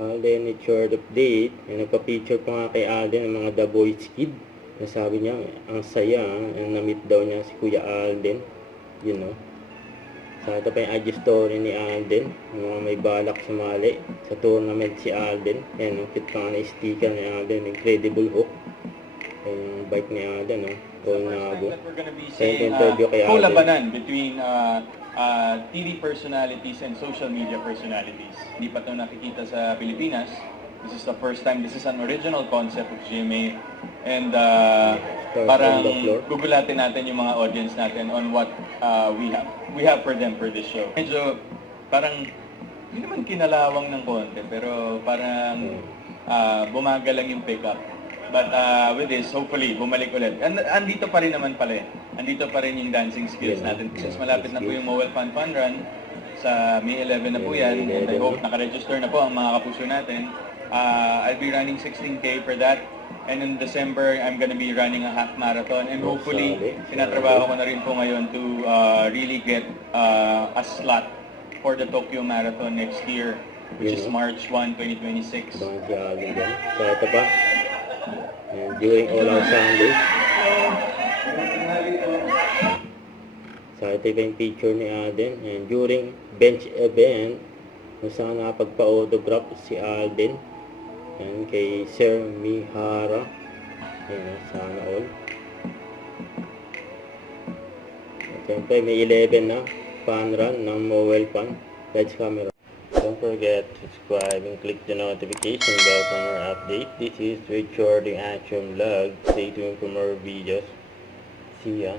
Alden, it's short update. Nagpa-picture pa nga kay Alden ng mga The Boys Kid. Nasabi niya, ang saya, na-meet daw niya si Kuya Alden. You know. Sa ito pa yung IG story ni Alden. Yung mga may balak sumali sa tournament si Alden. Yan, ang cute pa nga na sticker ni Alden. Incredible Hook. Yung bike ni Alden, no? All Nago. We're gonna be Sa seeing interview kay Alden. kolabanan between TV personalities and social media personalities. Hindi pa ito nakikita sa Pilipinas. This is the first time. This is an original concept of GMA. And parang gugulatin natin yung mga audience natin on what we have for them for this show. Medyo parang hindi naman kinalawang ng konti, pero parang bumagal lang yung pick-up. But with this, hopefully, bumalik ulit. Andito pa rin naman pala eh. Andito pa rin yung dancing skills natin. Since malapit na po yung Mowel Fun Fun Run, sa May 11 na po yan, and I hope nakaregister na po ang mga kapuso natin. I'll be running 16K for that. And in December, I'm gonna be running a half marathon. And hopefully, tinatrabaho ko na rin po ngayon to really get a slot for the Tokyo Marathon next year, which is March 1, 2026. So ito pa. And during All Out Sunday. So ito pa yung picture ni Alden. And during bench event, kung saan nakapagpa-autograph si Alden. Yan kay Sir Mihara. Yan, sana all. At yan pa, may 11 na fun run ng Mowel Fun. Let's camera. Don't forget to subscribe and click the notification bell for more updates. This is Richard the Action Vlog. Stay tuned for more videos. See ya.